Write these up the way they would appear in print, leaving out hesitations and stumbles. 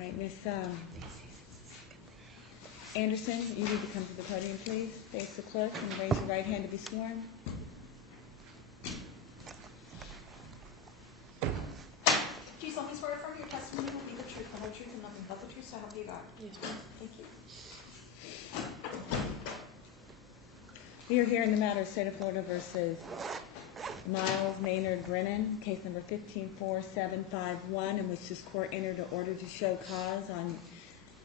right, Miss Anderson, you need to come to the podium, please. Face the clerk and raise your right hand to be sworn. Do you solemnly swear affirm your testimony will be the truth, the whole truth, and nothing but the truth, so help you God? Yes, ma'am. Thank you. We are here in the matter of State of Florida versus Miles Maynard Brennan, case number 154751, in which this court entered an order to show cause on,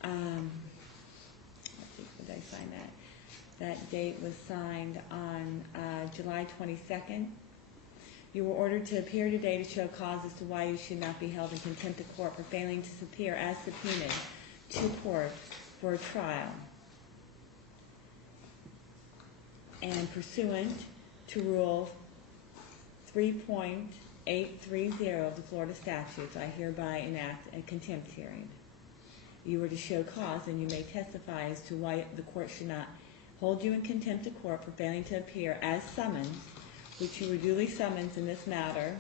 let's see, when did I sign that? That date was signed on July 22nd. You were ordered to appear today to show cause as to why you should not be held in contempt of court for failing to appear as subpoenaed to court for a trial. And pursuant to Rule 3.830 of the Florida statutes, I hereby enact a contempt hearing. You were to show cause, and you may testify as to why the court should not hold you in contempt of court for failing to appear as summoned, which you were duly summoned in this matter,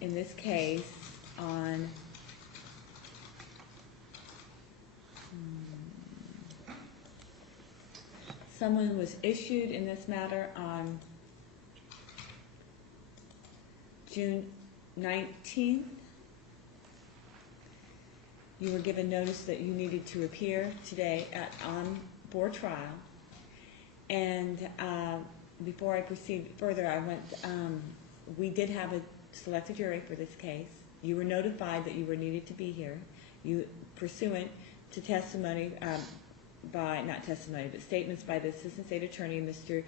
in this case, on someone was issued in this matter on June 19th. You were given notice that you needed to appear today on board trial. And before I proceed further, we did have a selected jury for this case. You were notified that you were needed to be here. You, pursuant to testimony not testimony, but statements by the Assistant State Attorney, Mr.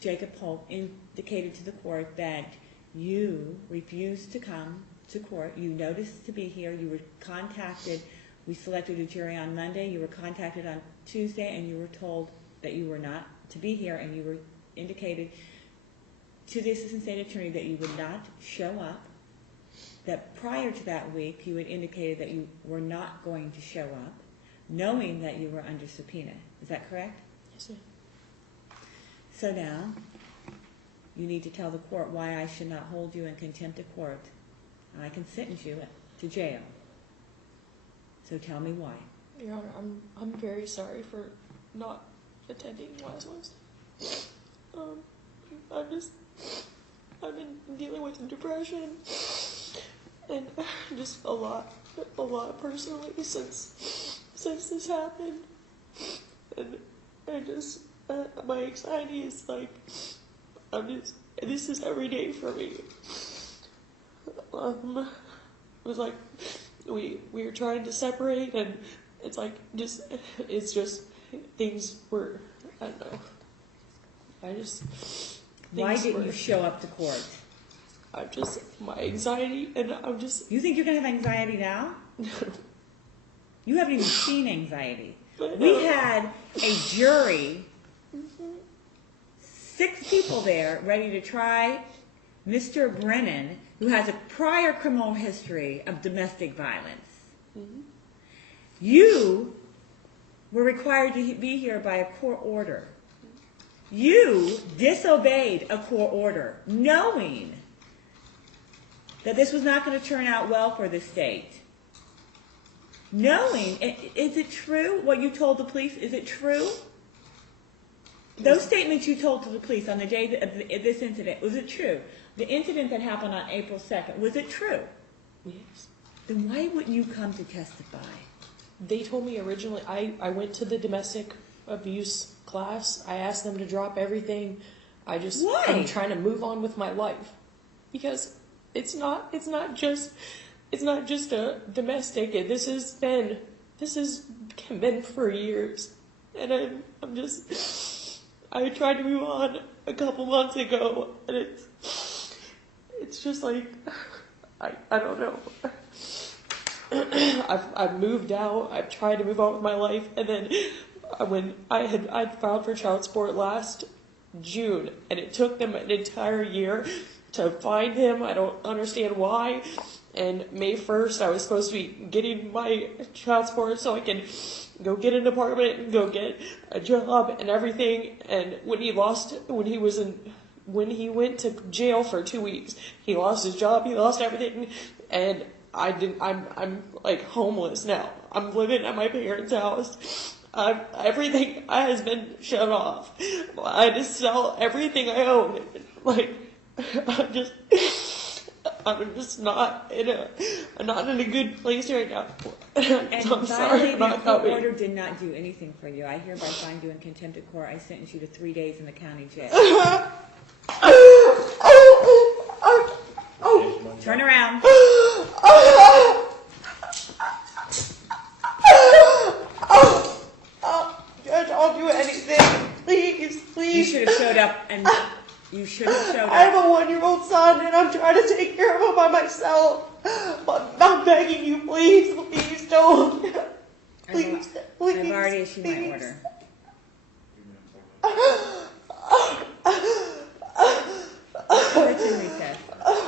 Jacob Polk, indicated to the court that you refused to come to court. You noticed to be here. You were contacted. We selected a jury on Monday. You were contacted on Tuesday, and you were told that you were not to be here, and you were indicated to the Assistant State Attorney that you would not show up, that prior to that week you had indicated that you were not going to show up, knowing that you were under subpoena. Is that correct? Yes, ma'am. So now, you need to tell the court why I should not hold you in contempt of court. I can sentence you to jail. So tell me why. Your Honor, I'm very sorry for not attending last Wednesday. I've been dealing with depression and just a lot personally since this happened, and my anxiety is like, this is every day for me. It was like we were trying to separate, and it's just things were, I don't know. Why didn't you show up to court? My anxiety, and You think you're going to have anxiety now? No. You haven't even seen anxiety. We had a jury, 6 people there, ready to try Mr. Brennan, who has a prior criminal history of domestic violence. Mm-hmm. You were required to be here by a court order. You disobeyed a court order, knowing that this was not going to turn out well for the state. Knowing, is it true what you told the police? Is it true? Those statements you told to the police on the day of this incident, was it true? The incident that happened on April 2nd, was it true? Yes. Then why wouldn't you come to testify? They told me originally, I went to the domestic abuse class. I asked them to drop everything. Why? I'm trying to move on with my life, because it's not just a domestic. This has been for years, and I tried to move on a couple months ago, and it's just like, I don't know. I've moved out. I've tried to move on with my life, and then when I filed for child support last June, and it took them an entire year to find him. I don't understand why. And May 1st, I was supposed to be getting my child support so I can go get an apartment and go get a job and everything. And when he went to jail for 2 weeks, he lost his job, he lost everything. And I'm like homeless now. I'm living at my parents' house. Everything has been shut off. I had to sell everything I own. Like, I'm just not in a good place right now. And So I'm sorry violating for the not court coming. order did not do anything for you. I hereby find you in contempt of court. I sentence you to 3 days in the county jail. Turn around. Judge, I'll do anything. Please, You please. should have showed up, and you should have showed I have up. a 1-year-old son, and I'm trying to take care of him by myself. I'm begging you, please, please don't. Please, please. I've already issued my please. order. Court's in recess.